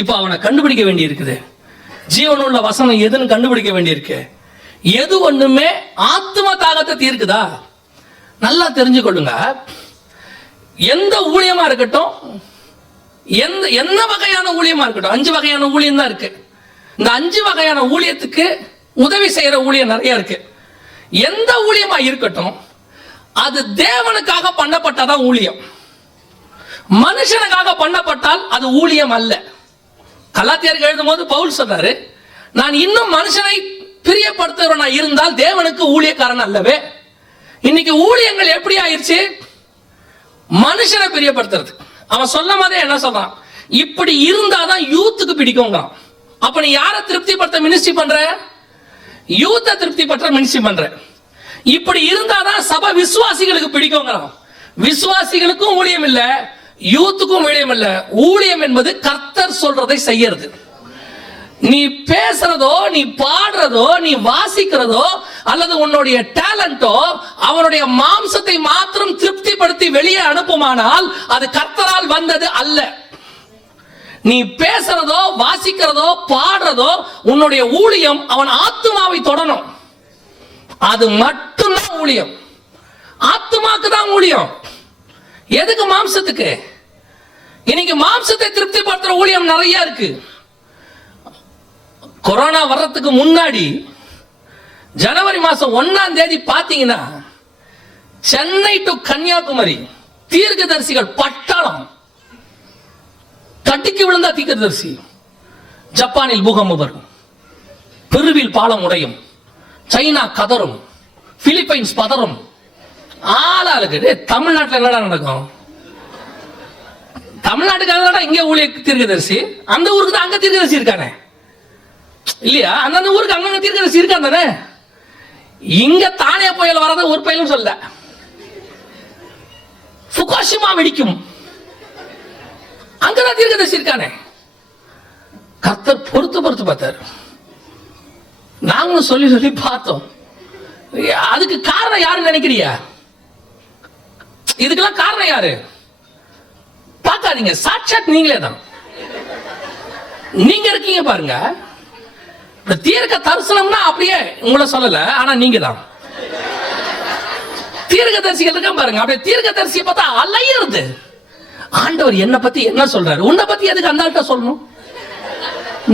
இப்ப அவனை கண்டுபிடிக்க வேண்டி இருக்குது. ஜீவனுள்ள வசனம் எதுன்னு கண்டுபிடிக்க வேண்டியிருக்கு. எது ஒண்ணுமே ஆத்ம தாகத்தை தீர்க்குதா? நல்லா தெரிஞ்சுக்கொள்ளுங்க. எந்த ஊழியமா இருக்கட்டும், என்ன வகையான ஊழியமா இருக்கட்டும், 5 வகையான ஊழியம் தான் இருக்கு. இந்த 5 வகையான ஊழியத்துக்கு உதவி செய்யற ஊழியம் நிறைய இருக்கு. எந்த ஊழியமா இருக்கட்டும், அது தேவனுக்காக பண்ணப்பட்டதான் ஊழியம். மனுஷனுக்காக பண்ணப்பட்டால் அது ஊழியம் அல்ல. கலாத்தியருக்கு எழுதும் போது பவுல் சொல்றாரு, நான் இன்னும் மனுஷனை பிரியப்படுத்துறவனா இருந்தால் தேவனுக்கு ஊழியக்காரன் அல்லவே. இன்னைக்கு ஊழியங்கள் எப்படி ஆயிடுச்சு? மனுஷனை பிரியப்படுத்துறது. அவன் சொல்லும் போதே என்ன சொல்றான், இப்படி இருந்தாதான் யூத்துக்கு பிடிக்குங்க. அப்ப நீ யாரை திருப்திப்படுத்த மினிஸ்ட்ரி பண்ற? யூத்தை திருப்திப்படுத்த மினிஸ்ட்ரி பண்ற. இப்படி இருந்தாதான் சபை விசுவாசிகளுக்கு பிடிக்குங்கிறான். விசுவாசிகளுக்கும் ஊழியம் இல்ல, யூத்துக்கும் ஊழியம் இல்ல. ஊழியம் என்பது கர்த்தர் சொல்றதை செய்யறது. நீ பேசுறதோ, நீ பாடுறதோ, நீ வாசிக்கிறதோ, அல்லது உன்னுடைய டேலண்டோ அவனுடைய மாம்சத்தை மாத்திரம் திருப்திப்படுத்தி வெளியே அனுப்புமானால் அது கர்த்தரால் வந்தது அல்ல. நீ பேசுறதோ, வாசிக்கிறதோ, பாடுறதோ, உன்னுடைய ஊழியம் அவன் ஆத்துமாவை தொடணும். அது மட்டும்தான் ஊழியம். ஆத்துமாக்கு தான் ஊழியம். எதுக்கு? மாம்சத்துக்கு. இன்னைக்கு மாம்சத்தை திருப்திப்படுத்துற ஊழியம் நிறைய இருக்கு. கொரோனா வர்றதுக்கு முன்னாடி ஜனவரி மாசம் 1ஆம் தேதி பாத்தீங்கன்னா சென்னை டு கன்னியாகுமரி தீர்க்கதரிசிகள் பட்டாளம். தட்டிக்கு விழுந்தா தீர்க்கதரிசி. ஜப்பானில் பூகம்பம் வரும், பெருவில் பாலம் உடையும், சைனா கதரும், பிலிப்பைன்ஸ் பதறும். ஆளாளுக்கு தமிழ்நாட்டில் என்னடா நடக்கும்? தமிழ்நாட்டுக்காக இங்க ஊழிய தீர்க்கதரிசி, அந்த ஊருக்கு தான் அங்க தீர்க்கதரிசி இருக்கானே இல்லையா? அந்த ஊருக்கு அங்க தீர்க்கதரிசி இருக்கான் தானே. இங்க தானே புயல் வராத ஒரு புயலும் சொல்ல. ஃபுகுஷிமா வெடிக்கும், அங்கதான் தீர்க்கதரிசி இருக்கானே. கர்த்தர் பொறுத்து பார்த்தார். நாங்களும் சொல்லி பார்த்தோம். அதுக்கு காரணம் யாருன்னு நினைக்கிறியா? இதுக்கெல்லாம் காரணம் யாரு? பார்க்காதீங்க, சாட்சாத் நீங்களே தான். நீங்க இருக்கீங்க பாருங்க. தீர்க்க தரிசனம்னா அப்படியே உங்களை சொல்லல, ஆனா நீங்க தான் தீர்க்க தரிசிகள் இருக்க பாருங்க. அப்படியே தீர்க்க தரிசியை பார்த்தா அலையிறது. ஆண்டவர் என்ன பத்தி என்ன சொல்றாரு? உன்னை பத்தி எதுக்கு அந்த ஆள்கிட்ட சொல்லணும்?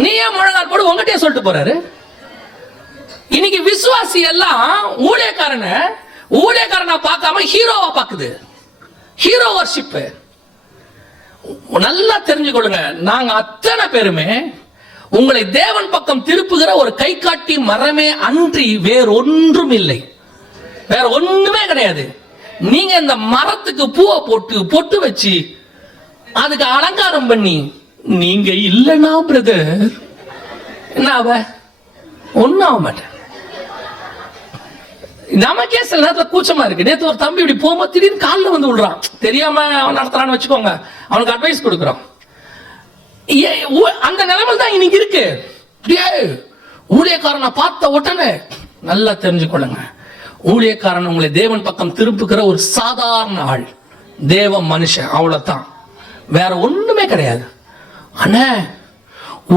நீ ஏன் முழங்கால் போடு உங்ககிட்டயே சொல்லிட்டு போறாரு. இன்னைக்கு விசுவாசி எல்லாம் ஊழியக்காரனை பார்க்காம ஹீரோவா பாக்குது. Hero worship. நல்லா தெரிஞ்சுக்கொள்ளுங்க, நாங்க அத்தனை பேருமே உங்களை தேவன் பக்கம் திருப்புகிற ஒரு கை காட்டி மரமே அன்றி வேறொன்றும் இல்லை. வேற ஒண்ணுமே கிடையாது. நீங்க இந்த மரத்துக்கு பூவை போட்டு பொட்டு வச்சு அதுக்கு அலங்காரம் பண்ணி, நீங்க இல்லனா பிரதர் என்ன ஆவ? ஒன்னும் ஆக மாட்டேன். நமக்கே சில நேரத்தில் கூச்சமா இருக்கு. நேற்று ஒரு தம்பி இப்படி போகும்போது திடீர்னு காலில் வந்து விடுறான். தெரியாம அவன் நடத்துறான்னு வச்சுக்கோங்க, அவனுக்கு அட்வைஸ் கொடுக்குறோம். அந்த நிலைமையில் தான் இன்னைக்கு இருக்கு. ஊழியக்காரனை பார்த்த உடனே நல்லா தெரிஞ்சுக்கொள்ளுங்க, ஊழியக்காரன் உங்களை தேவன் பக்கம் திருப்புகிற ஒரு சாதாரண ஆள், தேவ மனுஷன், அவ்வளவுதான். வேற ஒண்ணுமே கிடையாது. அண்ணே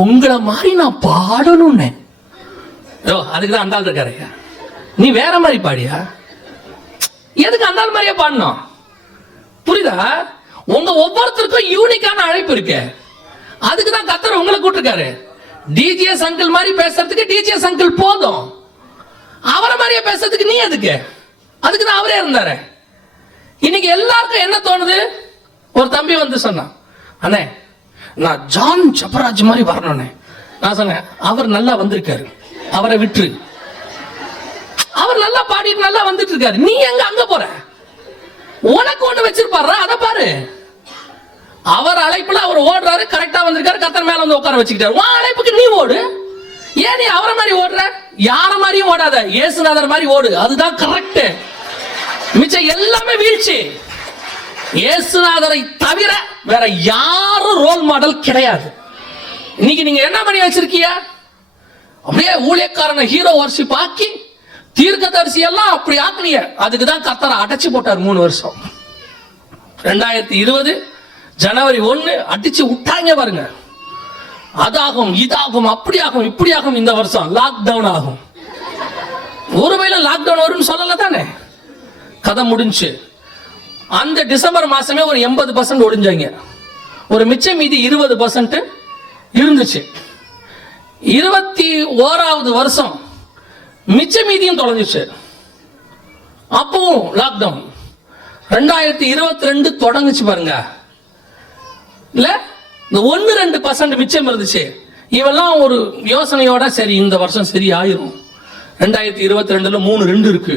உங்களை மாதிரி நான் பாடணும்னு, அதுக்குதான் அந்த ஆள் இருக்காரு. நீ வேற மாதிரி பாடியா? எதுக்கு அந்த ஆள் மாதிரியா பாடணும்? புரியுதா? உங்க ஒவ்வொருத்தருக்கும் யூனிக்கான அழைப்பு இருக்கு. அதுக்குதான் கர்த்தர் உங்களை கூட்டிருக்காரு. டிஜிஎஸ் அங்கிள் மாதிரி பேசுறதுக்கு டிஜிஎஸ் அங்கிள் போதும். அவரை மாதிரியே பேசுறதுக்கு நீ எதுக்கு? அதுக்குதான் அவரே இருந்தாரு. இன்னைக்கு எல்லாருக்கும் என்ன தோணுது? ஒரு தம்பி வந்து சொன்னான், அண்ணே நான் ஜான் ஜபராஜ் மாதிரி வரணும்னே. நான் சொன்னேன், அவர் நல்லா வந்திருக்காரு, அவரை விட்டுரு. அவர் நல்லா பாடிட்டு நல்லா வந்துட்டு இருக்காரு. நீ எங்க அங்க போற? உனக்கு ஒண்ணு வச்சிருப்பாரு, அதை பாரு. அவர் அழைப்புல அவர் ஓடுறாரு, கரெக்டா வந்திருக்காரு, கர்த்தர் மேல வந்து உட்கார வச்சுக்கிட்டாரு. உன் அழைப்புக்கு நீ ஓடு. ஏன் நீ அவரை மாதிரி ஓடுற? யார மாதிரியும் ஓடாத, இயேசுநாதர் மாதிரி ஓடு. அதுதான் கரெக்ட். மிச்சம் எல்லாமே வீழ்ச்சி. இயேசுநாதரை தவிர வேற யாரும் ரோல் மாடல் கிடையாது. இன்னைக்கு நீங்க என்ன பண்ணி வச்சிருக்கீங்க? அப்படியே ஊழியக்காரனை ஹீரோ வர்ஷிப் ஆக்கி தீர்க்கதரிசி எல்லாம் அப்படி ஆக்கலையே. அதுக்குதான் கர்த்தரை அடைச்சு போட்டார் 3 வருஷம். 2020 ஜனவரி 1 அடிச்சு விட்டாங்க பாருங்க. அதாகும், இதாகும், அப்படியாகும், இப்படியாகும். இந்த வருஷம் லாக்டவுன் ஆகும். ஒருவேளை லாக்டவுன் வரும்னு சொல்லல தானே, கதை முடிஞ்சு. அந்த டிசம்பர் மாசமே ஒரு 80% ஒடிஞ்சாங்க. ஒரு மிச்சம் மீதி 20% இருந்துச்சு. 21வது வருஷம் மிச்ச மீதியும் தொலைஞ்சிச்சு. அப்பவும் லாக்டவுன். 2022 தொடங்குச்சு பாருங்க. இல்ல இந்த 1-2% மிச்சம் இருந்துச்சு. இவெல்லாம் ஒரு யோசனையோட சரி இந்த வருஷம் சரி ஆயிரும், 2022ல 3-2 இருக்கு,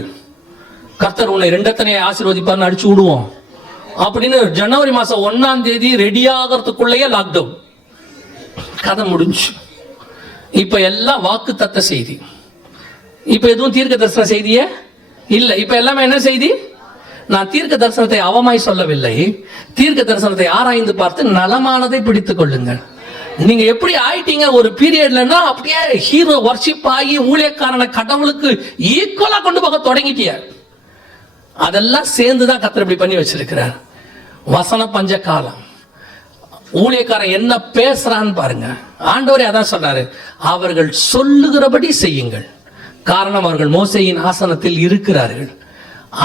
கர்த்தர் உன்னை 2 ஆசீர்வதிப்பார்னு அடிச்சு விடுவோம் அப்படின்னு ஜனவரி மாசம் 1ஆம் தேதி ரெடி ஆகிறதுக்குள்ளேயே லாக்டவுன். கதை முடிஞ்சு. இப்ப எல்லாம் வாக்கு தத்த செய்தி. இப்ப எதுவும் தீர்க்க தரிசன செய்தியே இல்ல. இப்ப எல்லாமே என்ன செய்தி? நான் தீர்க்க தரிசனத்தை அவமாய் சொல்லவில்லை, தீர்க்க தரிசனத்தை ஆராய்ந்து பார்த்து நலமானதை பிடித்துக் கொள்ளுங்கள். நீங்க எப்படி ஆயிட்டீங்க ஒரு பீரியட்லன்னா, அப்படியே ஹீரோ வர்ஷிப் ஆகி ஊழியக்காரனை கடவுளுக்கு ஈக்குவலா கொண்டு போக தொடங்கிட்டிய. அதெல்லாம் சேர்ந்துதான் கர்த்தர் இப்படி பண்ணி வச்சிருக்கிறார். வசன பஞ்ச காலம். ஊழியக்காரன் என்ன பேசுறான்னு பாருங்க. ஆண்டவரே அதான் சொன்னாரு, அவர்கள் சொல்லுகிறபடி செய்யுங்கள், காரணம் அவர்கள் மோசேயின் ஆசனத்தில் இருக்கிறார்கள்.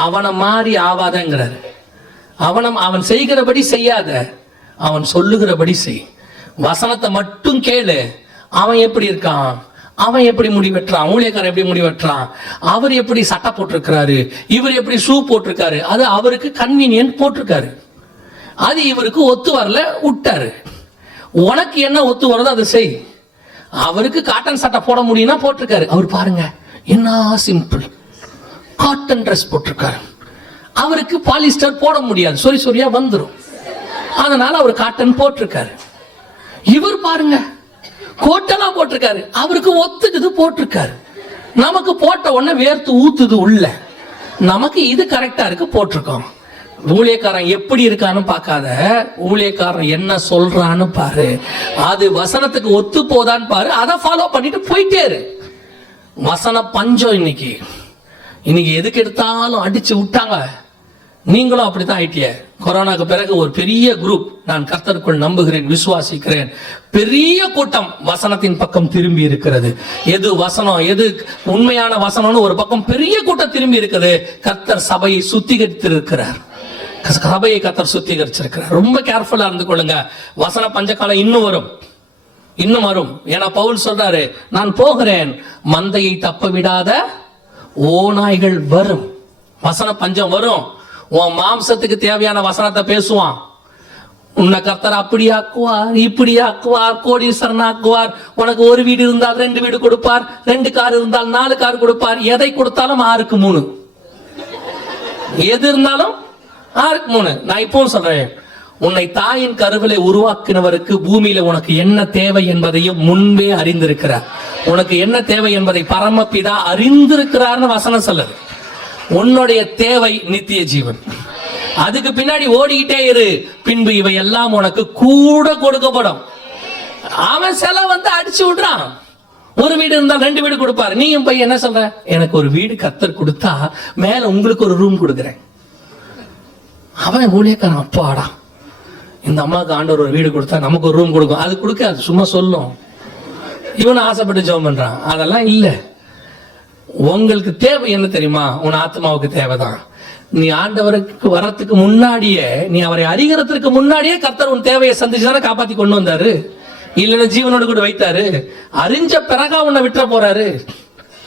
அவனை மாறி ஆவாதங்கிறாரு. அவன் செய்கிறபடி செய்யாத, அவன் சொல்லுகிறபடி செய். வசனத்தை மட்டும் கேளு. அவன் எப்படி இருக்கான், அவன் எப்படி முடி வெட்டுறான், ஊழியக்காரன் எப்படி முடி வெட்டுறான், அவர் எப்படி சட்டை போட்டிருக்கிறாரு, இவர் எப்படி ஷூ போட்டிருக்காரு, அது அவருக்கு கன்வீனியன்ட் போட்டிருக்காரு, அது இவருக்கு ஒத்து வரல விட்டாரு. உனக்கு என்ன ஒத்து வரதோ அதை செய். அவருக்கு காட்டன் சட்டை போட முடியும்னா போட்டிருக்காரு. அவர் பாருங்க என்ன சிம்பிள் காட்டன் ட்ரெஸ் போட்டிருக்காரு. அவருக்கு பாலிஸ்டர் போட முடியாது, சொறி சொறியா வந்துடும், அதனால அவர் காட்டன் போட்டிருக்காரு. இவர் பாருங்க கோட்டெல்லாம் போட்டிருக்காரு, அவருக்கு ஒத்துக்குது போட்டிருக்காரு. நமக்கு போட்ட உடனே வேர்த்து ஊத்துது உள்ள, நமக்கு இது கரெக்டா இருக்கு போட்டிருக்கோம். ஊழியக்காரன் எப்படி இருக்கான்னு பார்க்காத, ஊழியக்காரன் என்ன சொல்றான்னு பாரு, அது வசனத்துக்கு ஒத்து போதான்னு பாரு, அதை ஃபாலோ பண்ணிட்டு போயிட்டே இரு. வசன பஞ்சம் இன்னைக்கு எதுக்கு எடுத்தாலும் அடிச்சு விட்டாங்க. நீங்களும் அப்படித்தான் ஆயிட்டிய. கொரோனாக்கு பிறகு ஒரு பெரிய குரூப், நான் கர்த்தருக்குள் நம்புகிறேன், விசுவாசிக்கிறேன், பெரிய கூட்டம் வசனத்தின் பக்கம் திரும்பி இருக்கிறது. எது வசனம், எது உண்மையான வசனம்னு ஒரு பக்கம் பெரிய கூட்டம் திரும்பி இருக்குது. கர்த்தர் சபையை சுத்திகரித்திருக்கிறார், சபையை கர்த்தர் சுத்திகரிச்சிருக்கிறார். ரொம்ப கேர்ஃபுல்லா இருந்து கொள்ளுங்க. வசன பஞ்சகாலம் இன்னும் வரும். ஏன்னா பவுல் சொல்றாரு, நான் போகிறேன், மந்தையை தப்ப விடாத ஓநாய்கள் வரும். வசன பஞ்சம் வரும். உன் மாம்சத்துக்கு தேவையான வசனத்தை பேசுவான். உன்னை கர்த்தர் அப்படி ஆக்குவார், இப்படி ஆக்குவார், கோடீஸ்வரன் ஆக்குவார். உனக்கு ஒரு வீடு இருந்தால் 2 வீடு கொடுப்பார், 2 கார் இருந்தால் 4 கார் கொடுப்பார். எதை கொடுத்தாலும் 6க்கு 3, எது இருந்தாலும் 6க்கு 3. நான் இப்பவும் சொல்றேன், உன்னை தாயின் கருவிலை உருவாக்கினவருக்கு பூமியில உனக்கு என்ன தேவை என்பதையும் முன்பே அறிந்திருக்கிறார். உனக்கு என்ன தேவை என்பதை பரமபிதா அறிந்திருக்கிறார்னு வசனம் சொல்லுது. உன்னுடைய தேவை நித்திய ஜீவன். அதுக்கு பின்னாடி ஓடிக்கிட்டே இரு, பின்பு இவை எல்லாம் உனக்கு கூட கொடுக்கப்படும். அவன் செலவு அடிச்சு விடுறான். ஒரு வீடு இருந்தால் 2 வீடு கொடுப்பாரு. நீயும் போய் என்ன சொல்ற, எனக்கு ஒரு வீடு கர்த்தர் கொடுத்தா மேல உங்களுக்கு ஒரு ரூம் கொடுக்குறேன். அவன் ஊழியக்காரன், அப்பாடா இந்த அம்மாவுக்கு ஆண்டவர் ஒரு வீடு கொடுத்தா நமக்கு ஒரு ரூம் கொடுக்கும். அது கொடுக்காது, சும்மா சொல்லும். இவனை ஆசைப்பட்டு ஜெபம் பண்றான். அதெல்லாம் இல்ல. உங்களுக்கு தேவை என்ன தெரியுமா? உன் ஆத்மாவுக்கு தேவைதான். நீ ஆண்டவருக்கு வர்றதுக்கு முன்னாடியே, நீ அவரை அறிகிறதுக்கு முன்னாடியே கர்த்தர் உன் தேவையை சந்திச்சுதானே காப்பாத்தி கொண்டு வந்தாரு. இல்லைன்னா ஜீவனோடு கூட வைத்தாரு. அறிஞ்ச பிறகா உன்னை விட்டுற போறாரு.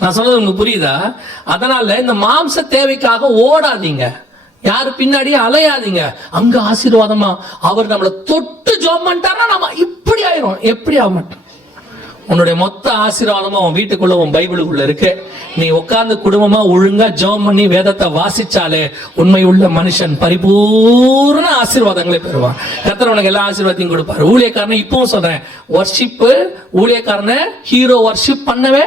நான் சொல்றது உங்களுக்கு புரியுதா? அதனால இந்த மாம்ச தேவைக்காக ஓடாதீங்க, யாரு பின்னாடியே அலையாதீங்க. அங்க ஆசீர்வாதமா அவர் நம்மளை தொட்டு ஜெபம் பண்ணிட்டாருன்னா நம்ம இப்படி ஆயிரும். எப்படி ஆக மாட்டோம். உன்னுடைய மொத்த ஆசீர்வாதமா உன் வீட்டுக்குள்ள, உன் பைபிளுக்குள்ள இருக்கு. நீ உட்கார்ந்து குடும்பமா ஒழுங்கா ஜெபம் பண்ணி வேதத்தை வாசிச்சாலே உண்மை உள்ள மனுஷன் பரிபூர்ண ஆசீர்வாதங்களை பெறுவான். கர்த்தர் உனக்கு எல்லா ஆசீர்வாதத்தையும் கொடுப்பாரு. ஊழியக்காரனை இப்பவும் சொல்றேன், வர்ஷிப் ஊழியக்காரனை ஹீரோ வர்ஷிப் பண்ணவே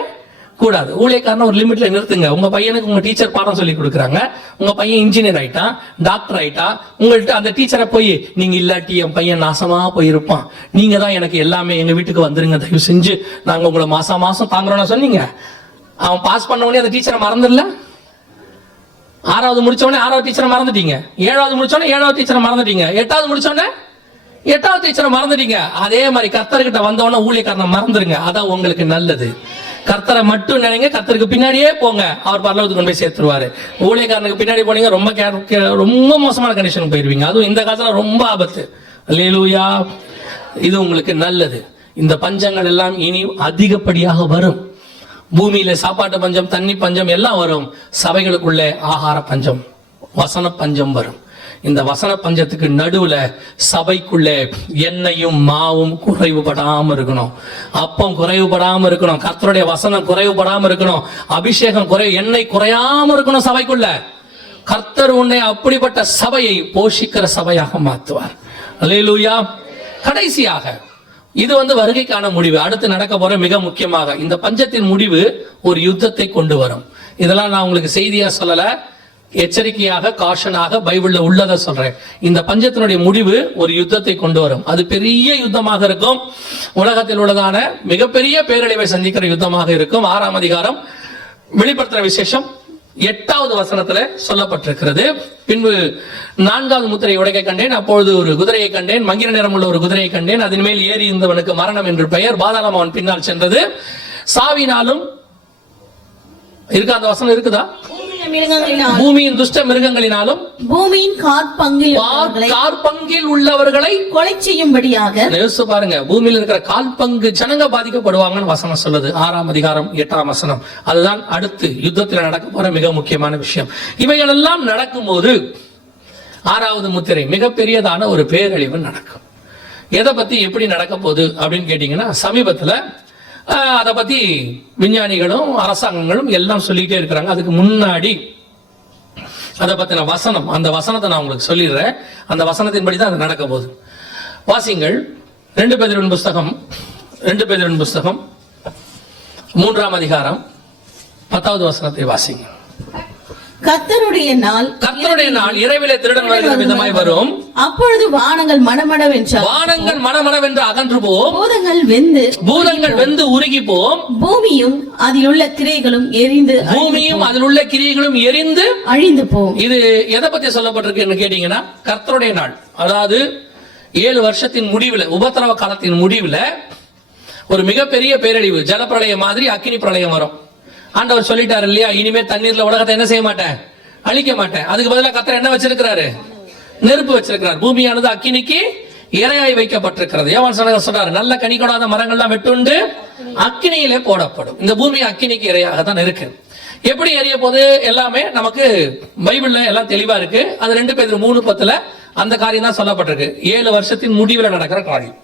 கூடாது. ஊழியக்காரனை ஒரு லிமிட்ல நிறுத்துங்க. உங்க பையனுக்கு உங்க டீச்சர் பாடம் சொல்லி கொடுக்குறாங்க, உங்க பையன் இன்ஜினியர் ஆயிட்டான், டாக்டர் ஆயிட்டான். உங்கள்கிட்ட அந்த டீச்சரை போய், நீங்க இல்லாட்டி என் பையன் நாசமா போயிருப்பான், நீங்க தான் எனக்கு எல்லாமே, எங்க வீட்டுக்கு வந்துருங்க தயவு செஞ்சு, நாங்க உங்களை மாசம் மாசம் தாங்குறோம்னு சொன்னீங்க. அவன் பாஸ் பண்ண உடனே அந்த டீச்சரை மறந்துடல. 6வது முடிச்ச உடனே 6வது டீச்சரை மறந்துட்டீங்க. 7வது முடிச்ச உடனே 7வது டீச்சரை மறந்துட்டீங்க. 8வது முடிச்ச உடனே 8வது டீச்சரை மறந்துட்டீங்க. அதே மாதிரி கர்த்தர்கிட்ட வந்தவொடனே ஊழியக்காரனை மறந்துருங்க. அதான் உங்களுக்கு நல்லது. கர்த்தரை மட்டும் நினைங்க, கர்த்தருக்கு பின்னாடியே போங்க, அவர் பரலோகத்துக்கு கொண்டு போய் சேர்த்துருவாரு. ஊழியக்காரனுக்கு பின்னாடி போனீங்க ரொம்ப மோசமான கண்டிஷனுக்கு போயிருவீங்க. அதுவும் இந்த காலத்துல ரொம்ப ஆபத்து. அல்லேலூயா. இது உங்களுக்கு நல்லது. இந்த பஞ்சங்கள் எல்லாம் இனி அதிகப்படியாக வரும். பூமியில சாப்பாட்டு பஞ்சம், தண்ணி பஞ்சம் எல்லாம் வரும். சபைகளுக்குள்ளே ஆகார பஞ்சம், வசன பஞ்சம் வரும். இந்த வசன பஞ்சத்துக்கு நடுவுல சபைக்குள்ளே எண்ணெயும் மாவும் குறைவுபடாம இருக்கணும், அப்பம் குறைவுபடாம இருக்கணும், கர்த்தருடைய வசனம் குறைவுபடாம இருக்கணும், அபிஷேகம் எண்ணெய் குறையாம இருக்கணும். சபைக்குள்ள கர்த்தர் உன்னை அப்படிப்பட்ட சபையை போஷிக்கிற சபையாக மாற்றுவார். அல்லேலூயா. கடைசியாக இது வருகைக்கான முடிவு. அடுத்து நடக்க போற மிக முக்கியமாக இந்த பஞ்சத்தின் முடிவு ஒரு யுத்தத்தை கொண்டு வரும். இதெல்லாம் நான் உங்களுக்கு செய்தியா சொல்லல, எச்சரிக்கையாக காஷனாக பைபிள்ல உள்ளதை சொல்றேன். இந்த பஞ்சத்தினுடைய முடிவு ஒரு யுத்தத்தை கொண்டு வரும். அது பெரிய யுத்தமாக இருக்கும். உலகத்தில் உள்ளதான மிகப்பெரிய பேரழிவை சந்திக்கிற யுத்தமாக இருக்கும். 6ஆம் அதிகாரம் வெளிப்படுத்துற விசேஷம் 8வது வசனத்துல சொல்லப்பட்டிருக்கிறது. பின்பு 4வது முத்திரையை உடைக்க கண்டேன். அப்பொழுது ஒரு குதிரையை கண்டேன், மங்கிர நிறம் உள்ள ஒரு குதிரையை கண்டேன். அதன் மேல் ஏறி இருந்தவனுக்கு மரணம் என்று பெயர். பாதாளம் அவன் பின்னால் சென்றது. சாவினாலும் இருக்கா? அந்த வசனம் இருக்குதா? பூமியின் துஷ்ட மிருகங்களினாலும் பூமியின் காற்பங்கில் உள்ளவர்களை கொலை செய்யும்படியாக. யோசிச்சு பாருங்க, பூமியில் இருக்கிற கால்பங்கு ஜனங்க பாதிக்கப்படுவாங்கன்னு வசனம் சொல்லுது. 6ஆம் அதிகாரம் 8ஆம் வசனம். அதுதான் அடுத்து யுத்தத்தில் நடக்க போற மிக முக்கியமான விஷயம். இவைகள் எல்லாம் நடக்கும் போது 6வது முத்திரை மிகப்பெரியதான ஒரு பேரழிவு நடக்கும். எதை பத்தி எப்படி நடக்க போகுது அப்படின்னு கேட்டீங்கன்னா, சமீபத்துல அதை பத்தி விஞ்ஞானிகளும் அரசாங்கங்களும் எல்லாம் சொல்லிட்டே இருக்கிறாங்க. அதுக்கு முன்னாடி அதை பத்தின வசனம், அந்த வசனத்தை நான் உங்களுக்கு சொல்லிடுறேன். அந்த வசனத்தின்படி தான் அது நடக்க போகுது. வாசிங்கள் 2 பேதுருவின் புஸ்தகம் 3ஆம் அதிகாரம் 10வது வசனத்தை வாசிங்க. கர்த்தருடைய நாள் இரவிலே திருடன் வருகிற விதமாய் வரும். அப்பொழுது வானங்கள் மணமணவென்று அகன்று போம், பூதங்கள் வெந்து உருகி போம், பூமியும் அதில் உள்ள கிரைகளும் எரிந்து அழிந்து போம். இது எதை பத்தி சொல்லப்பட்டிருக்கு கேட்டீங்கன்னா, கர்த்தருடைய நாள், அதாவது 7 வருஷத்தின் முடிவுல, உபத்திரவ காலத்தின் முடிவுல ஒரு மிகப்பெரிய பேரழிவு, ஜலப்பிரளய மாதிரி அக்கினி பிரளயம் வரும். ஆண்டவர் சொல்லிட்டாரு இல்லையா, இனிமே தண்ணீர்ல உலகத்தை என்ன செய்ய மாட்டேன், அழிக்க மாட்டேன். அதுக்கு பதிலாக கர்த்தர் என்ன வச்சிருக்கிறாரு? நெருப்பு வச்சிருக்கிறார். பூமியானது அக்கினிக்கு இரையாய் வைக்கப்பட்டிருக்கிறது. யோவான் சொல்றாரு, நல்ல கனி கொடாத மரங்கள்லாம் வெட்டுண்டு அக்கினியிலே போடப்படும். இந்த பூமி அக்கினிக்கு இரையாக தான் இருக்கு. எப்படி எரிய போது எல்லாமே நமக்கு பைபிள்ல எல்லாம் தெளிவா இருக்கு. அது 2 பேதுரு 3:10 அந்த காரியம் தான் சொல்லப்பட்டிருக்கு. 7 வருஷத்தின் முடிவுல நடக்கிற காரியம்.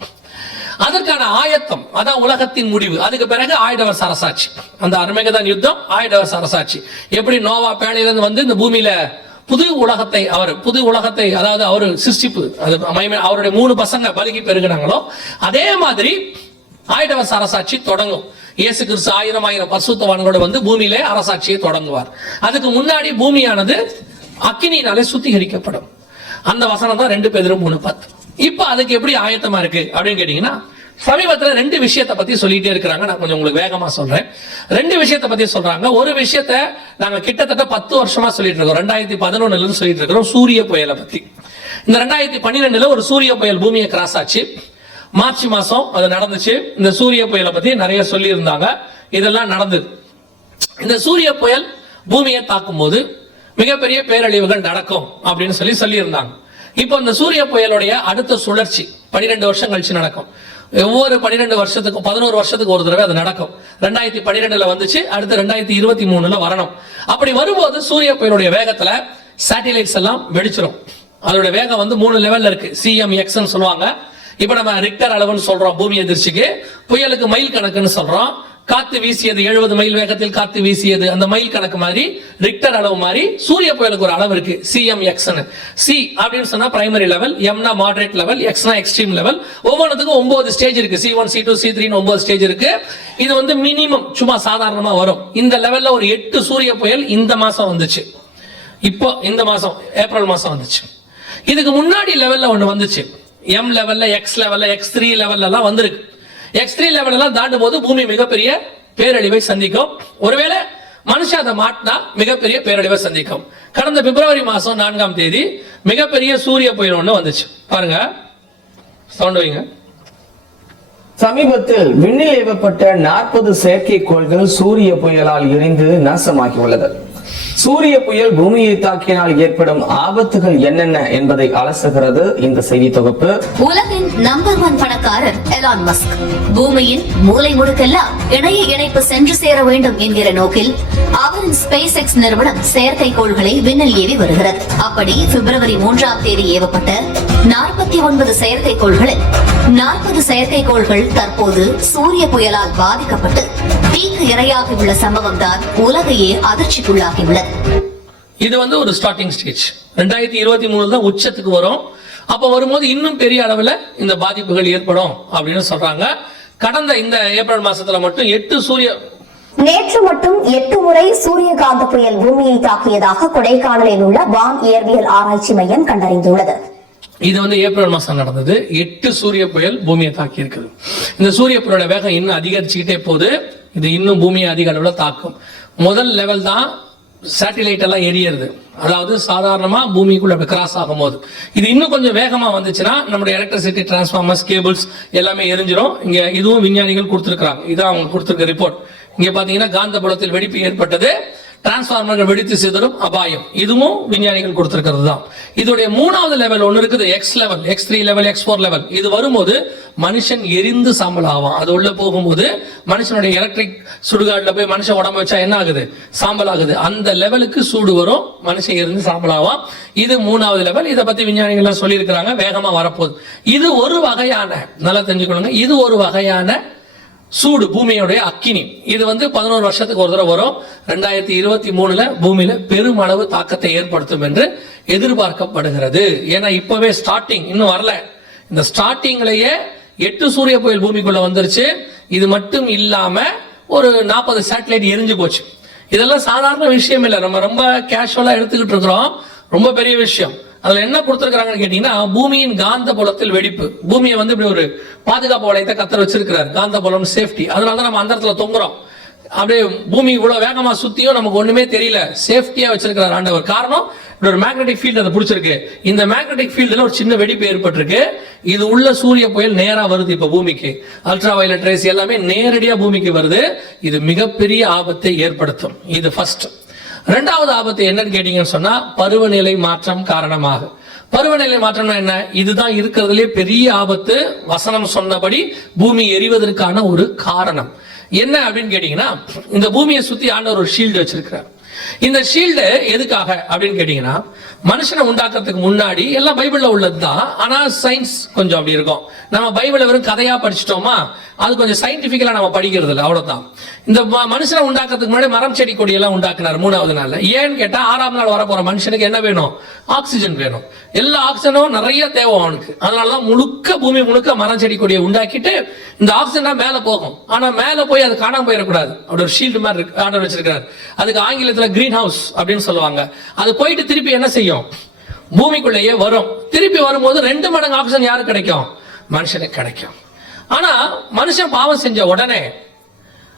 அதற்கான ஆயத்தம், அதான் உலகத்தின் முடிவு. அதுக்கு பிறகு 1000 வருஷ அரசாட்சி, அந்த அர்மேகதான் யுத்தம், 1000 வருஷ அரசாட்சி. எப்படி நோவா பேழையிலிருந்து இந்த பூமியில புது உலகத்தை அதாவது அவர் சிருஷ்டிப்பு, அவருடைய 3 பசங்க பலுகி பெருகினாங்களோ அதே மாதிரி 1000 வருஷ அரசாட்சி தொடங்கும். இயேசு கிறிஸ்து 1000 பரிசுத்தவான்களோட பூமியிலே அரசாட்சியை தொடங்குவார். அதுக்கு முன்னாடி பூமியானது அக்கினியினாலே சுத்திகரிக்கப்படும். அந்த வசனம் தான் 2 பேதுரு 3:10. இப்ப அதுக்கு எப்படி ஆயத்தமா இருக்கு அப்படின்னு கேட்டீங்கன்னா, சமீபத்துல 2 விஷயத்தை பத்தி சொல்லிட்டே இருக்கிறாங்க. நான் கொஞ்சம் உங்களுக்கு வேகமா சொல்றேன். 2 விஷயத்தை பத்தி சொல்றாங்க. ஒரு விஷயத்தை நாங்க கிட்டத்தட்ட 10 வருஷமா சொல்லிட்டு இருக்கோம். 2011 இருந்து சொல்லிட்டு இருக்கிறோம், சூரிய புயலை பத்தி. இந்த 2012 ஒரு சூரிய புயல் பூமியை கிராஸ் ஆச்சு. மார்ச் மாசம் அது நடந்துச்சு. இந்த சூரிய புயலை பத்தி நிறைய சொல்லி இருந்தாங்க. இதெல்லாம் நடந்தது. இந்த சூரிய புயல் பூமியை தாக்கும் போது மிகப்பெரிய பேரழிவுகள் நடக்கும் அப்படின்னு சொல்லி இருந்தாங்க. இப்போ இந்த சூரிய புயலுடைய அடுத்த சுழற்சி 12 வருஷம் கழிச்சு நடக்கும். ஒவ்வொரு 11 வருஷத்துக்கு ஒரு தடவை அது நடக்கும். 2012 வந்துச்சு, அடுத்து 2023 வரணும். அப்படி வரும்போது சூரிய புயலுடைய வேகத்துல சேட்டிலைட்ஸ் எல்லாம் வெடிச்சிடும். அதோட வேகம் 3 லெவல்ல இருக்கு. CMX சொல்லுவாங்க. இப்ப நம்ம ரிக்டர் அளவுன்னு சொல்றோம் பூமி எதிர்ச்சிக்கு. புயலுக்கு மைல் கணக்குன்னு சொல்றோம். காத்து வீசியது 70 மைல் வேகத்தில் காத்து வீசியது, அந்த மைல் கணக்கு மாதிரி ரிக்டர் அளவு மாதிரி சூரிய புயலுக்கு ஒரு அளவு இருக்கு, CMX. C அப்படின்னு சொன்னா பிரைமரி லெவல், Mனா மாடரேட் லெவல், Xனா எக்ஸ்ட்ரீம் லெவல். ஒவ்வொன்றுத்துக்கும் 9 ஸ்டேஜ் இருக்கு. C1 C2 C3 9 ஸ்டேஜ் இருக்கு. இது மினிமம் சும்மா சாதாரணமா வரும். இந்த லெவல்ல ஒரு 8 சூரிய புயல் இந்த மாசம் வந்துச்சு. இப்போ இந்த மாசம் ஏப்ரல் மாசம் வந்துச்சு. இதுக்கு முன்னாடி லெவல்ல ஒண்ணு வந்துச்சு, M லெவல்ல, X லெவல்ல, X3 லெவல்ல எல்லாம் வந்திருக்கு. X3 லெவல் எல்லாம் தாண்டும் போது பூமி மிகப்பெரிய பேரழிவை சந்திக்கும். ஒருவேளை மனுஷன் அதை மாட்டினா மிகப்பெரிய பேரழிவை சந்திக்கும். கடந்த பிப்ரவரி மாசம் 4ஆம் தேதி மிகப்பெரிய சூரிய புயல் ஒண்ணு வந்துச்சு. பாருங்க, சவுண்ட் வைங்க. சமீபத்தில் விண்ணில் ஏவப்பட்ட 40 செயற்கைக்கோள்கள் சூரிய புயலால் எரிந்து நாசமாகியுள்ளது. சூரிய புயல் பூமியை தாக்கினால் ஏற்படும் ஆபத்துகள் என்னென்ன என்பதை அலசுகிறது இந்த செய்தி தொகுப்பு. உலகின் நம்பர் 1 பணக்காரர் எலான் மஸ்க் பூமியின் மூலை முடுக்கெல்லாம் இணைய இணைப்பு சென்று சேர வேண்டும் என்கிற நோக்கில் அவரின் ஸ்பேஸ் எக்ஸ் நிறுவனம் செயற்கைக்கோள்களை விண்ணில் ஏவி வருகிறது. அப்படி பிப்ரவரி 3ஆம் தேதி ஏவப்பட்ட 49 செயற்கைக்கோள்களில் 40 செயற்கைக்கோள்கள் தற்போது சூரிய புயலால் பாதிக்கப்பட்டு தீக்கு இரையாகியுள்ள சம்பவம் தான் உலகையே அதிர்ச்சிக்குள்ளாகியுள்ளது. இது ஒரு ஸ்டார்டிங் ஸ்டேஜ். 2023 தான் உச்சத்துக்கு வரும். அப்ப வரும்போது இன்னும் பெரிய அளவுல இந்த பாதிப்புகள் ஏற்படும் அப்படின்னு சொல்றாங்க. கடந்த இந்த ஏப்ரல் மாசத்துல மட்டும் 8 சூரிய நேற்று மட்டும் 8 முறை சூரியகாந்த புயல் பூமியை தாக்கியதாக கொடைக்கானலில் உள்ள வான் இயற்பியல் ஆராய்ச்சி மையம் கண்டறிந்துள்ளது. இது ஏப்ரல் மாசம் நடந்தது. 8 சூரிய புயல் பூமியை தாக்கி இருக்குது. இந்த சூரிய புயலோட வேகம் இன்னும் அதிகரிச்சுக்கிட்டே போகுது. இது இன்னும் பூமியை அதிக அளவுல தாக்கும். முதல் லெவல் தான் சேட்டிலைட் எல்லாம் எரியறது. அதாவது சாதாரணமா பூமிக்குள்ள கிராஸ் ஆகும் போது இது இன்னும் கொஞ்சம் வேகமா வந்துச்சுன்னா நம்மளுடைய எலக்ட்ரிசிட்டி டிரான்ஸ்ஃபார்மர்ஸ் கேபிள்ஸ் எல்லாமே எரிஞ்சிடும். இங்க இதுவும் விஞ்ஞானிகள் கொடுத்திருக்காங்க. இதான் அவங்க கொடுத்திருக்க ரிப்போர்ட். இங்க பாத்தீங்கன்னா காந்த புலத்தில் வெடிப்பு ஏற்பட்டது, டிரான்ஸ்பார்மர்கள் வெடித்து சிதறும் அபாயம். இதுவும் விஞ்ஞானிகள் கொடுத்திருக்கிறது தான். இதோடைய 3வது லெவல் ஒன்னு இருக்குது, X level, X3 level, X4 level. இது வரும்போது மனுஷன் எரிந்து சாம்பல் ஆவான். அது உள்ள போகும்போது மனுஷனுடைய எலக்ட்ரிக் சுடுகாடுல போய் மனுஷன் உடம்பு வச்சா என்ன ஆகுது? சாம்பல் ஆகுது. அந்த லெவலுக்கு சூடு வரும், மனுஷன் எரிந்து சாம்பல் ஆவான். இது 3வது லெவல். இதை பத்தி விஞ்ஞானிகள் சொல்லி இருக்கிறாங்க. வேகமா வரப்போகுது. இது ஒரு வகையான, நல்லா தெரிஞ்சுக்கொள்ளுங்க, இது ஒரு வகையான சூடு, பூமியுடைய அக்கினி. இது 11 வருஷத்துக்கு ஒரு தடவை வரும். 2023 பூமியில பெருமளவு தாக்கத்தை ஏற்படுத்தும் என்று எதிர்பார்க்கப்படுகிறது. ஏன்னா இப்பவே ஸ்டார்டிங், இன்னும் வரல. இந்த ஸ்டார்டிங்லயே 8 சூரிய புயல் பூமிக்குள்ள வந்துருச்சு. இது மட்டும் இல்லாம ஒரு 40 சேட்டலைட் எரிஞ்சு போச்சு. இதெல்லாம் சாதாரண விஷயம் இல்லை. நம்ம ரொம்ப கேஷுவலா எடுத்துக்கிட்டு இருக்கிறோம். ரொம்ப பெரிய விஷயம். அதுல என்ன கொடுத்திருக்காங்கன்னு கேட்டீங்கன்னா, பூமியின் காந்த புலத்தில் வெடிப்பு. பூமியை இப்படி ஒரு பாதுகாப்பு வளையத்தை கத்தர் வச்சிருக்கிறார். காந்த புலம் சேஃப்டி. அதனாலதான் நம்ம அந்த இடத்துல தொங்குறோம். அப்படியே பூமி இவ்வளவு வேகமா சுத்தியும் நமக்கு ஒண்ணுமே தெரியல. சேஃப்டியா வச்சிருக்கிறார் ஆண்டவர். காரணம், ஒரு மேக்னெட்டிக் ஃபீல்ட் அதை பிடிச்சிருக்கு. இந்த மேக்னெட்டிக் ஃபீல்டுல ஒரு சின்ன வெடிப்பு ஏற்பட்டிருக்கு. இது உள்ள சூரிய புயல் நேரா வருது. இப்ப பூமிக்கு அல்ட்ரா வயலட் ரேஸ் எல்லாமே நேரடியா பூமிக்கு வருது. இது மிகப்பெரிய ஆபத்தை ஏற்படுத்தும். இது ஃபர்ஸ்ட். 2வது ஆபத்து என்னன்னு கேட்டீங்கன்னு சொன்னா, பருவநிலை மாற்றம் காரணமாக. பருவநிலை மாற்றம் என்ன? இதுதான் இருக்கிறதுலே பெரிய ஆபத்து. வசனம் சொன்னபடி பூமி எரிவதற்கான ஒரு காரணம் என்ன அப்படின்னு கேட்டீங்கன்னா, இந்த பூமியை சுத்தி ஆண்டவர் ஒரு ஷீல்டு வச்சிருக்கிறார். இந்த ஷீல்டு எதுக்காக அப்படின்னு கேட்டீங்கன்னா, மனுஷனை உண்டாக்குறதுக்கு முன்னாடி எல்லாம் பைபிள்ல உள்ளதுதான். ஆனா சயின்ஸ் கொஞ்சம் அப்படி இருக்கும். நம்ம பைபிளை வெறும் கதையா படிச்சிட்டோமா, அது கொஞ்சம் சயின்டிபிக்கலா நம்ம படிக்கிறது இல்லை, அவ்வளவுதான். இந்த மனுஷனை உண்டாக்குறதுக்கு முன்னாடி மரம் செடி கொடி எல்லாம் உண்டாக்குனார் 3வது நாள்ல. ஏன்னு கேட்டா 6ஆம் நாள் வரப்போற மனுஷனுக்கு என்ன வேணும்? ஆக்சிஜன் வேணும். எல்லா ஆக்சிஜனும் நிறைய தேவை அவனுக்கு. அதனாலதான் முழுக்க பூமி முழுக்க மரம் செடி கொடியை உண்டாக்கிட்டு இந்த ஆக்சிஜன் மேல போகும். ஆனா மேல போய் அது காணாம போயிடக்கூடாது. அப்படி ஒரு ஷீல்டு மாதிரி ஆர்டர் வச்சிருக்காரு. அதுக்கு ஆங்கிலத்துல கிரீன் ஹவுஸ் அப்படின்னு சொல்லுவாங்க. அது போயிட்டு திருப்பி என்ன செய்யும்? பூமிக்குள்ளேயே வரும். திருப்பி வரும்போது 2 மடங்கு ஆக்சிஜன் யாருக்கு கிடைக்கும்? மனுஷனுக்கு கிடைக்கும். ஆனா மனுஷன் பாவம் செஞ்ச உடனே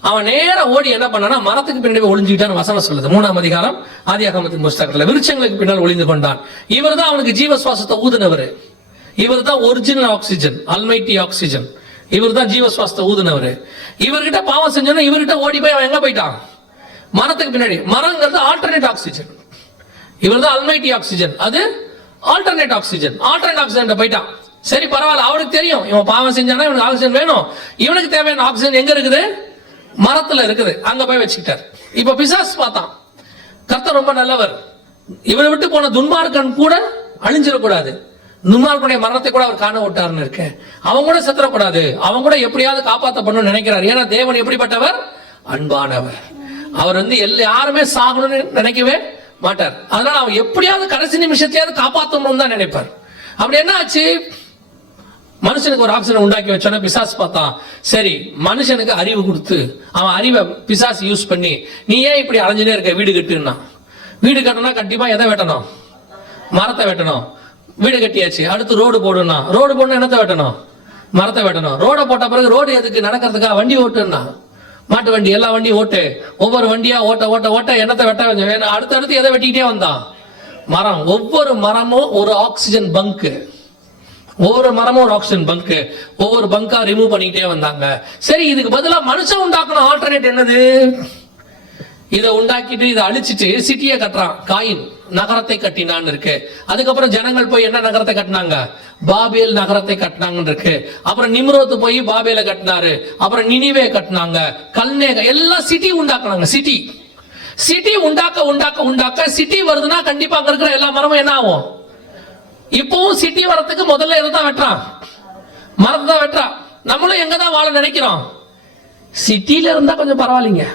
அவன் நேர ஓடி என்ன பண்ணானா, மரத்துக்கு பின்னாடி ஒளிஞ்சுக்கிட்டான்னு வசனம் சொல்லுது. 3ஆம் அதிகாரம் ஆதியாகமத்தின் புஸ்தகத்துல, விருட்சங்களுக்கு பின்னால் ஒளிந்து கொண்டான். இவர் தான் அவனுக்கு ஜீவ சுவாசத்தை ஊதுனவர். இவர் தான் ஒரிஜினல் ஆக்சிஜன், அல்மைட்டி ஆக்சிஜன். இவர் தான் ஜீவ சுவாசத்தை ஊதுனவர். இவர்கிட்ட பாவம் செஞ்சோன்னா இவர்கிட்ட ஓடி போய் அவன் எங்க போயிட்டான்? மரத்துக்கு பின்னாடி. மரங்கிறது ஆல்டர்னேட் ஆக்சிஜன். இவர் தான் அல்மைட்டி ஆக்சிஜன், அது ஆல்டர்னேட் ஆக்சிஜன். ஆல்டர்னேட் ஆக்சிஜன் போயிட்டான். சரி பரவாயில்ல, அவனுக்கு தெரியும் இவன் பாவம் செஞ்சானா இவனுக்கு ஆக்சிஜன் வேணும். இவனுக்கு தேவையான ஆக்சிஜன் எங்க இருக்குது? மரத்துல இருக்குது. அங்க போய் வச்சுக்கிட்டார். இப்ப பிசாசு பார்த்தான், கர்த்தர் ரொம்ப நல்லவர், இவரை விட்டு போன துன்மார்க்கன் கூட அழிஞ்சிடக்கூடாது, துன்மார்க்கனுடைய மரணத்தை கூட அவர் காண விட்டாருன்னு இருக்கு. அவன் கூட செத்துறக்கூடாது, அவன் கூட எப்படியாவது காப்பாற்றப்படணும்னு நினைக்கிறார். ஏன்னா தேவன் எப்படிப்பட்டவர்? அன்பானவர். அவர் யாருமே சாகணும்னு நினைக்கவே மாட்டார். அதனால அவன் எப்படியாவது கடைசி நிமிஷத்தையாவது காப்பாற்றணும்னு தான் நினைப்பார். அப்படி என்ன ஆச்சு? மனுஷனுக்கு ஒரு ஆக்சிஜன் உண்டாக்கி வச்சோன்னா பிசாசு பார்த்தான். சரி, மனுஷனுக்கு அறிவு கொடுத்து அவன் அறிவை பிசாசு யூஸ் பண்ணி, நீ ஏன் இப்படி அலைஞ்சுனே இருக்க, வீடு கட்டுனா. வீடு கட்டணும்னா கண்டிப்பா எதை வெட்டணும்? மரத்தை வெட்டணும். வீடு கட்டியாச்சு, அடுத்து ரோடு போடணும்னா, ரோடு போடணும் என்னத்தை வெட்டணும்? மரத்தை வெட்டணும். ரோட போட்ட பிறகு ரோடு எதுக்கு? நடக்கிறதுக்கா? வண்டி ஓட்டுன்னா, மாட்டு வண்டி எல்லா வண்டியும் ஓட்டு. ஒவ்வொரு வண்டியா ஓட்ட ஓட்ட ஓட்ட என்னத்தை வெட்ட வேணும்? அடுத்தடுத்து எதை வெட்டிக்கிட்டே வந்தான்? மரம். ஒவ்வொரு மரமும் ஒரு ஆக்சிஜன் பங்கு. ஒவ்வொரு மரமும் ஒரு ஆக்சிஜன் பங்க், ஒவ்வொரு பங்கா ரிமூவ் பண்ணிக்கிட்டே வந்தாங்க. சரி, இதுக்கு பதிலா மனுஷன் உண்டாக்கணும் ஆல்டர்னேட் என்னது? இதை உண்டாக்கிட்டு இதை அழிச்சிட்டு சிட்டியை கட்டுறான். காயின் நகரத்தை கட்டினான்னு இருக்கு. அதுக்கப்புறம் ஜனங்கள் போய் என்ன நகரத்தை கட்டினாங்க? பாபேல் நகரத்தை கட்டினாங்கன்னு இருக்கு. அப்புறம் நிம்ரோத்து போய் பாபேல கட்டினாரு. அப்புறம் நினிவே கட்டினாங்க, கல்னே, எல்லாம் சிட்டி உண்டாக்குனாங்க. சிட்டி உண்டாக்க உண்டாக்க உண்டாக்க சிட்டி வருதுன்னா கண்டிப்பா அங்க இருக்கிற எல்லா மரமும் என்ன ஆகும்? இப்பவும் சிட்டி வரத்துக்கு முதல்ல எதை தான் வெட்டுறான்? மரத்தை தான் வெட்டுறான். நம்மளும் எங்க தான் வாழ நினைக்கிறோம்? சிட்டியில இருந்தா கொஞ்சம் பரவாயில்லைங்க,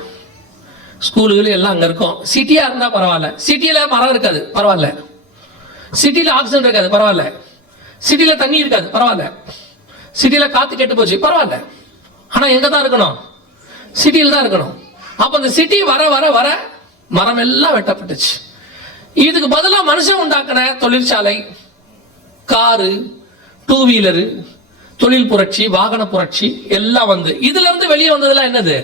ஸ்கூலுகள் எல்லாம் அங்க இருக்கும். சிட்டியா இருந்தா பரவாயில்ல. சிட்டியில மரம் இருக்காது, பரவாயில்ல. சிட்டியில ஆக்சிஜன் இருக்காது, பரவாயில்ல. சிட்டியில தண்ணி இருக்காது, பரவாயில்ல. சிட்டியில காத்து கெட்டு போச்சு, பரவாயில்ல. ஆனா எங்க தான் இருக்கணும்? சிட்டியில தான் இருக்கணும். அப்ப அந்த சிட்டி வர வர வர மரம் எல்லாம் வெட்டப்பட்டுச்சு. இதுக்கு பதிலா மனுஷன் உண்டாக்குன தொழிற்சாலை, காரு, டூ வீலரு, தொழில் புரட்சி, வாகன புரட்சி எல்லாம் வந்து இதுல இருந்து வெளியே வந்ததுலாம் என்னது?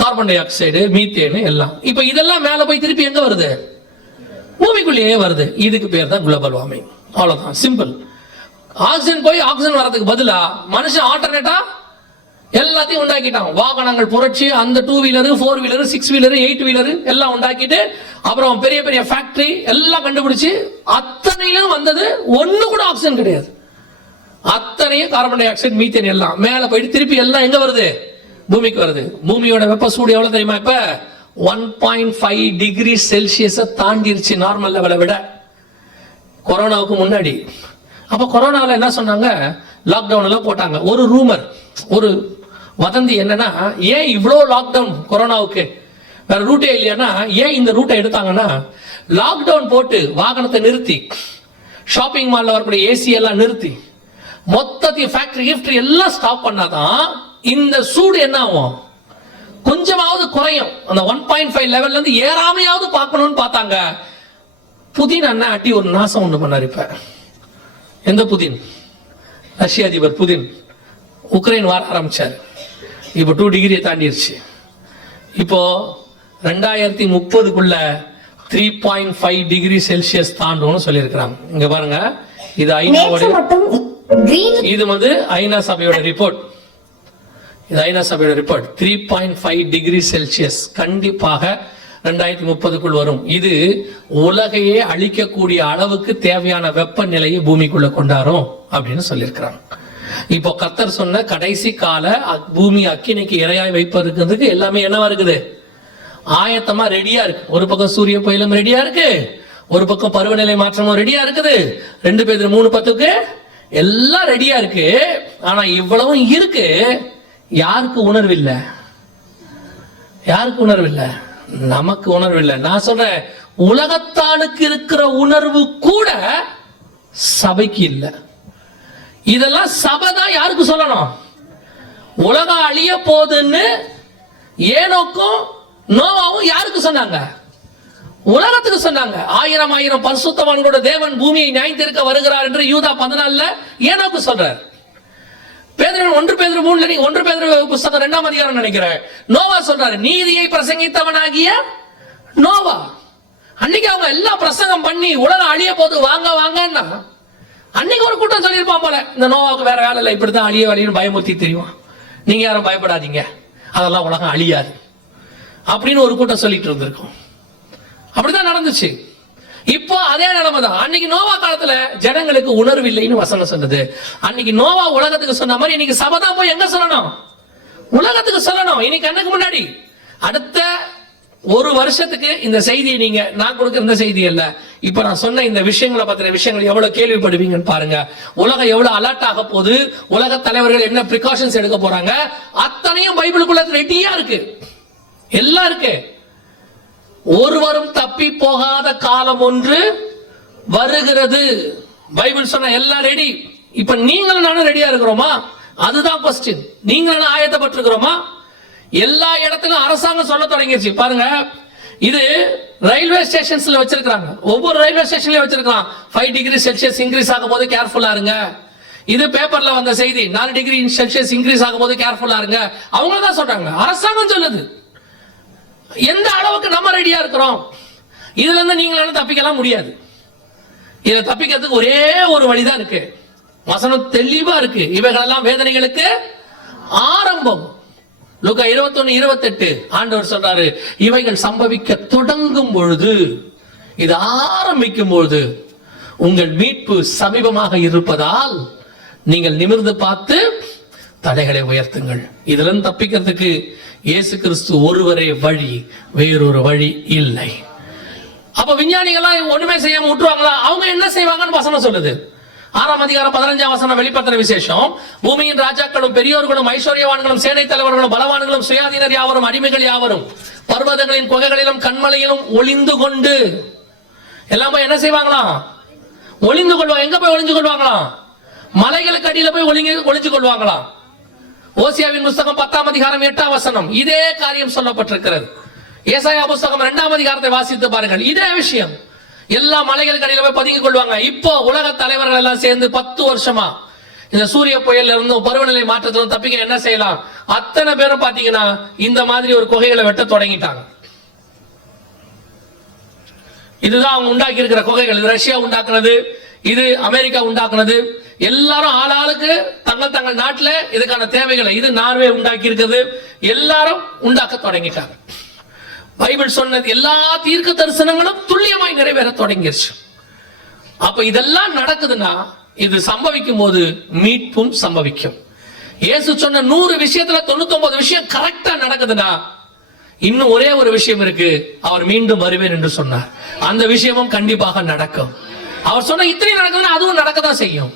கார்பன் டை ஆக்சைடு, மீத்தேன் எல்லாம். இப்ப இதெல்லாம் மேல போய் திருப்பி எங்க வருது? பூமிக்குள்ளேயே வருது. இதுக்கு பேர் தான் குளோபல் வார்மிங். அவ்வளவுதான், சிம்பிள். ஆக்சிஜன் போய் ஆக்சிஜன் வரதுக்கு பதிலா மனுஷன் ஆல்டர்னேட்டா எல்லாத்தையும் உண்டாக்கிட்டான். வாகனங்கள் புரட்சி, அந்த 2 வீலரு, 4 வீலரு, 6 வீலரு, 8 வீலரு எல்லாம் உண்டாக்கிட்டு அப்புறம் பெரிய பெரிய ஃபேக்டரி எல்லாம் கண்டுபிடிச்சு அத்தனையிலும் வந்தது ஒண்ணு கூட ஆக்சிஜன் கிடையாது. அத்தனையும் கார்பன் டை ஆக்சைடு, மீத்தேன் எல்லாம் மேல போயிட்டு திருப்பி எல்லாம் எங்க வருது? பூமிக்கு வருது. பூமியோட வெப்ப சூடு எவ்வளவு தெரியுமா? இப்ப 1.5 டிகிரி செல்சியஸ தாண்டிருச்சு நார்மல் லெவலை விட, கொரோனாவுக்கு முன்னாடி. அப்ப கொரோனாவில் என்ன சொன்னாங்க? லாக்டவுன் எல்லாம் போட்டாங்க. ஒரு ரூமர், ஒரு வதந்தி என்னன்னா, ஏன் இவ்வளோ லாக்டவுன் கொரோனாவுக்கு? வேற ரூட்டே இல்லையானா ஏன் இந்த ரூட்டை எடுத்தாங்கன்னா, லாக்டவுன் போட்டு வாகனத்தை நிறுத்தி, ஷாப்பிங் மால்ல வரக்கூடிய ஏசி எல்லாம் நிறுத்தி, மொத்தத்தையும் ஃபேக்டரி எல்லாம் ஸ்டாப் பண்ணாதான் இந்த சூடு என்ன ஆகும்? கொஞ்சமாவது குறையும். அந்த 1.5 லெவல்ல இருந்து ஏறாமையாவது பார்க்கணும்னு பார்த்தாங்க. புதின் அண்ணா அட்டி ஒரு நாசம் ஒன்று பண்ணார். இப்ப எந்த புதின்? ரஷ்ய அதிபர் புதின் உக்ரைன் வார ஆரம்பிச்சார். இப்போ 2 டிகிரியை தாண்டிருச்சு. இப்போ 2030க்குள்ள 3.5 டிகிரி செல்சியஸ் தாண்டும்னு சொல்லியிருக்கிறாங்க. இங்க பாருங்க, இது இது வந்து ஐநா சபையோட ரிப்போர்ட். இது ஐநா சபையோட ரிப்போர்ட். 3.5 டிகிரி செல்சியஸ் கண்டிப்பாக 2030க்குள் வரும். இது உலகையே அழிக்கக்கூடிய அளவுக்கு தேவையான வெப்பநிலையை பூமிக்குள்ள கொண்டாரும் அப்படின்னு சொல்லியிருக்கிறாங்க. இப்போ கர்த்தர் சொன்ன கடைசி கால பூமி அக்கினிக்கு இரையாய் வைப்பதற்கு எல்லாமே என்னவா இருக்குது? ஆயத்தமா ரெடியா இருக்கு. ஒரு பக்கம் சூரிய புயலும் ரெடியா இருக்கு, ஒரு பக்கம் பருவநிலை மாற்றமும் ரெடியா இருக்குது. 2 பேர் 3:10க்கு எல்லாம் ரெடியா இருக்கு. ஆனா இவ்வளவும் இருக்கு, யாருக்கு உணர்வு இல்லை? யாருக்கு உணர்வு இல்லை? நமக்கு உணர்வு இல்லை. நான் சொல்றேன், உலகத்தானுக்கு இருக்கிற உணர்வு கூட சபைக்கு இல்லை. இதெல்லாம் சபை தான் யாருக்கு சொல்லணும்? உலகம் அழிய போகுதுன்னு ஏனோக்கும் நோவாவும் யாருக்கு சொன்னாங்க? உலகத்துக்கு சொன்னாங்க. 1000 பரிசுத்தவான்களோட தேவன் பூமியை நியாயத்தீர்க்க வருகிறார் என்று யூதா 14 ஏனோக்கு சொல்றார். 1 பேதுரு 3 1 பேதுரு புத்தகம் 2ஆம் அதிகாரம் நினைக்கிறேன், நோவா சொல்றாரு, நீதியை பிரசங்கித்தவனாகிய நோவா. அன்னைக்கு அவங்க எல்லாம் பிரசங்கம் பண்ணி உலகம் அழிய போது வாங்க வாங்கன்னா, அன்னைக்கு ஒரு கூட்டம் சொல்லியிருப்பான் போல, இந்த நோவாவுக்கு வேற வேலை இல்லை, இப்படித்தான் அழிய வழின்னு பயமுறுத்தி தெரியும், நீங்க யாரும் பயப்படாதீங்க, அதெல்லாம் உலகம் அழியாது அப்படின்னு ஒரு கூட்டம் சொல்லிட்டு இருந்திருக்கும். அப்படிதான் நடந்துச்சு. இப்போ அதே நிலைமை தான். அன்னைக்கு நோவா காலத்துல ஜனங்களுக்கு உணர்வு இல்லைன்னு வசனம் சொன்னது. அன்னைக்கு நோவா உலகத்துக்கு சொன்ன மாதிரி இன்னைக்கு சபை தான் போய் எங்க சொல்லணும்? உலகத்துக்கு சொல்லணும். இன்னைக்கு கண்ணுக்கு முன்னாடி அடுத்த 1 வருஷத்துக்கு இந்த செய்தியை நீங்க, நான் கொடுக்கிற இந்த செய்தி அல்ல, இப்ப நான் சொன்ன இந்த விஷயங்களை பத்தின விஷயங்கள் எவ்வளவு கேள்விப்படுவீங்கன்னு பாருங்க. உலகம் எவ்வளவு அலர்ட் ஆக போகுது, உலக தலைவர்கள் என்ன பிரிகாஷன்ஸ் எடுக்க போறாங்க, அத்தனையும் பைபிளுக்குள்ள ரெடியா இருக்கு, எல்லாம் இருக்கு. ஒருவரும் தப்பி போகாத காலம் ஒன்று வருகிறது. பைபிள் சொன்ன எல்லாம் ரெடி. இப்ப நீங்களும் நானும் ரெடியா இருக்கிறோமா? அதுதான் கொஸ்டின். நீங்களும் ஆயத்தப்பட்டிருக்கிறோமா? எல்லா இடத்திலும் அரசாங்கம் சொல்ல தொடங்கிருச்சு. பாருங்க, இது ரயில்வே ஸ்டேஷன்ஸ்ல வச்சிருக்காங்க. ஒவ்வொரு ரயில்வே ஸ்டேஷன்லயும் வச்சிருக்காங்க 5 டிகிரி செல்சியஸ் இன்க்ரீஸ் ஆகும் போது கேர்ஃபுல்லா இருங்க. இது பேப்பர்ல வந்த செய்தி. 4 டிகிரி செல்சியஸ் இன்க்ரீஸ் ஆகும் போது கேர்ஃபுல்லா இருங்க. அவங்க தான் சொல்றாங்க, அரசாங்கம் சொல்லுது. எந்த அளவுக்கு நம்ம ரெடியா இருக்கிறோம்? இதுல இருந்து நீங்களால தப்பிக்கலாம் முடியாது. இதை தப்பிக்கிறதுக்கு ஒரே ஒரு வழிதான் இருக்கு. வசனம் தெளிவா இருக்கு. இவைகளெல்லாம் வேதனைகளுக்கு ஆரம்பம். லூக்கா 21:28 ஆண்டவர் சொல்றாரு, இவைகள் சம்பவிக்க தொடங்கும் பொழுது, இது ஆரம்பிக்கும் பொழுது உங்கள் மீட்பு சமீபமாக இருப்பதால் நீங்கள் நிமிர்ந்து பார்த்து தடைகளை உயர்த்துங்கள். இதுல இருந்து தப்பிக்கிறதுக்கு இயேசு கிறிஸ்து ஒருவரே வழி, வேறொரு வழி இல்லை. அப்ப விஞ்ஞானிகள்லாம் ஒண்ணுமே செய்யாம விட்டுருவாங்களா? அவங்க என்ன செய்வாங்கன்னு வசனம் சொல்லுது. 6:15 வெளிப்படுத்தின விசேஷம். பூமியின் ராஜாக்களும் பெரியோர்களும் ஐஸ்வர்யவான்களும் சேனை தலைவர்களும் பலவான்களும் சுயாதீனர் யாவரும் அடிமைகள் யாவரும் பர்வதங்களின் குகைகளிலும் கண்மலையிலும் ஒளிந்து கொண்டு எல்லாம் போய் என்ன செய்வாங்களாம்? ஒளிந்து கொள்வாங்க. எங்க போய் ஒளிஞ்சு கொள்வாங்களாம்? மலைகளுக்கு அடியில போய் ஒளிஞ்சு கொள்வாங்களாம். ஓசியாவின் புஸ்தகம் 10:8 இதே காரியம் சொல்லப்பட்டிருக்கிறது. ஏசாயா புஸ்தகம் 2 வாசித்து பாருங்கள், இதே விஷயம். எல்லா மலைகளுக்கு அடியில போய் பதுங்கிக் கொள்வாங்க. இப்போ உலக தலைவர்கள் எல்லாம் சேர்ந்து 10 வருஷமா இந்த சூரிய புயல்ல இருந்தும் பருவநிலை மாற்றத்திலும் தப்பிக்க என்ன செய்யலாம்? அத்தனை பேரும் பாத்தீங்கன்னா இந்த மாதிரி ஒரு குகைகளை வெட்ட தொடங்கிட்டாங்க. இதுதான் அவங்க உண்டாக்கி இருக்கிற குகைகள். இது ரஷ்யா உண்டாக்குனது, இது அமெரிக்கா உண்டாக்குனது. எல்லாரும் ஆளாளுக்கு தங்கள் தங்கள் நாட்டுல இதுக்கான தேவைகளை, இது நார்வே உண்டாக்கி இருக்கிறது, எல்லாரும் உண்டாக்க தொடங்கிட்டாங்க. பைபிள் சொன்னது எல்லா தீர்க்க தரிசனங்களும் துல்லியமாய் நிறைவேற தொடங்கிருச்சு. அப்ப இதெல்லாம் நடக்குதுன்னா, இது சம்பவிக்கும் போது மீட்பும் சம்பவிக்கும். இயேசு சொன்ன 100 விஷயத்துல 99 விஷயம் கரெக்டா நடக்குதுன்னா, இன்னும் ஒரே ஒரு விஷயம் இருக்கு, அவர் மீண்டும் வருவேன் என்று சொன்னார். அந்த விஷயமும் கண்டிப்பாக நடக்கும். அவர் சொன்ன இத்தனை நடக்குதுன்னா அதுவும் நடக்கதான் செய்யும்.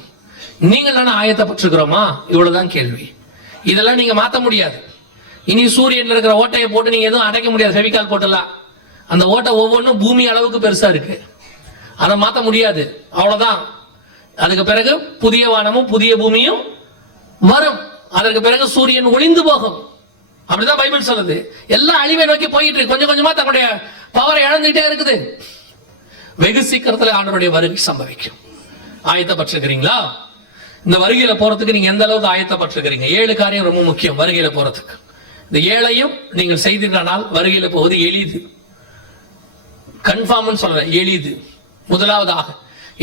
நீங்கள் நானும் ஆயத்தப்பட்டிருக்கிறோமா? இவ்வளவுதான் கேள்வி. இதெல்லாம் நீங்க மாத்த முடியாது. இனி சூரியன்ல இருக்கிற ஓட்டையை போட்டு நீங்க எதுவும் அடைக்க முடியாது. ஃபெவிகால் போட்டலாம். அந்த ஓட்டை ஒவ்வொன்றும் பூமி அளவுக்கு பெருசா இருக்கு, அதை மாத்த முடியாது. அவ்வளவுதான். அதுக்கு பிறகு புதிய வானமும் புதிய பூமியும் வரும். அதற்கு பிறகு சூரியன் ஒளிந்து போகும். அப்படிதான் பைபிள் சொல்லுது. எல்லாம் அழிவை நோக்கி போயிட்டு இருக்கு. கொஞ்சம் கொஞ்சமா தன்னுடைய பவரை இழந்துட்டே இருக்குது. வெகு சீக்கிரத்துல ஆண்டவருடைய வருகை சம்பவிக்கும். ஆயத்தப்பட்டிருக்கிறீங்களா? இந்த வருகையில போறதுக்கு நீங்க எந்த அளவுக்கு ஆயத்தப்பட்டிருக்கிறீங்க? 7 காரியம் ரொம்ப முக்கியம் வருகையில போறதுக்கு. இந்த 7ஐயும் நீங்கள் செய்தீர்களானால் வருகையில போவது எளிது. கன்ஃபார்ம் சொல்ற எளிது. முதலாவதாக,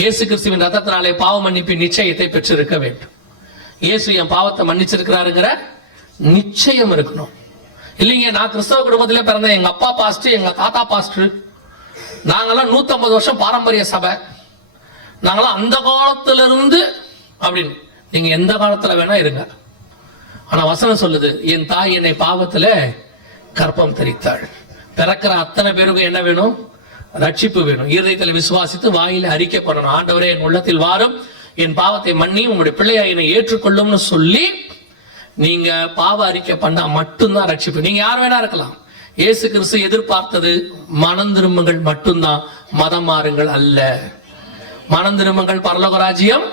இயேசு கிறிஸ்துவின் ரத்தத்தினாலே பாவ மன்னிப்பின் நிச்சயத்தை பெற்றிருக்க வேண்டும். இயேசு என் பாவத்தை மன்னிச்சிருக்கிறாருங்கிற நிச்சயம் இருக்கணும். இல்லைங்க, நான் கிறிஸ்தவ குடும்பத்திலே பிறந்தேன், எங்க அப்பா பாஸ்டர், எங்க தாத்தா பாஸ்டர், நாங்கெல்லாம் 150 வருஷம் பாரம்பரிய சபை, நாங்கெல்லாம் அந்த காலத்துல இருந்து அப்படின்னு. நீங்க எந்த காலத்துல வேணா இருங்க. ஆனா வசனம் சொல்லுது, என் தாய் என்னை பாவத்துல கற்பம் தரித்தாள். பிறக்கிற அத்தனை பேருக்கும் என்ன வேணும்? ரட்சிப்பு வேணும். இருதயத்தில் விசுவாசித்து வாயில அறிக்கை பண்ணணும், ஆண்டவரே என் உள்ளத்தில் வாரும், என் பாவத்தை மன்னி உங்களுடைய பிள்ளையா என்னை ஏற்றுக்கொள்ளும்னு சொல்லி நீங்க பாவ அறிக்கை பண்ணா மட்டும்தான் ரட்சிப்பு. நீங்க யார் வேணா இருக்கலாம். இயேசு கிறிஸ்து எதிர்பார்த்தது மனம் திரும்புங்கள் மட்டும்தான், மதம் மாறுங்கள் அல்ல. மனம் திரும்புங்கள், பரலோக ராஜ்யம்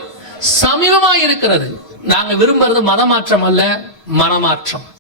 சமீபமாக இருக்கிறது. நாங்க விரும்புறது மதமாற்றம் அல்ல, மனமாற்றம்.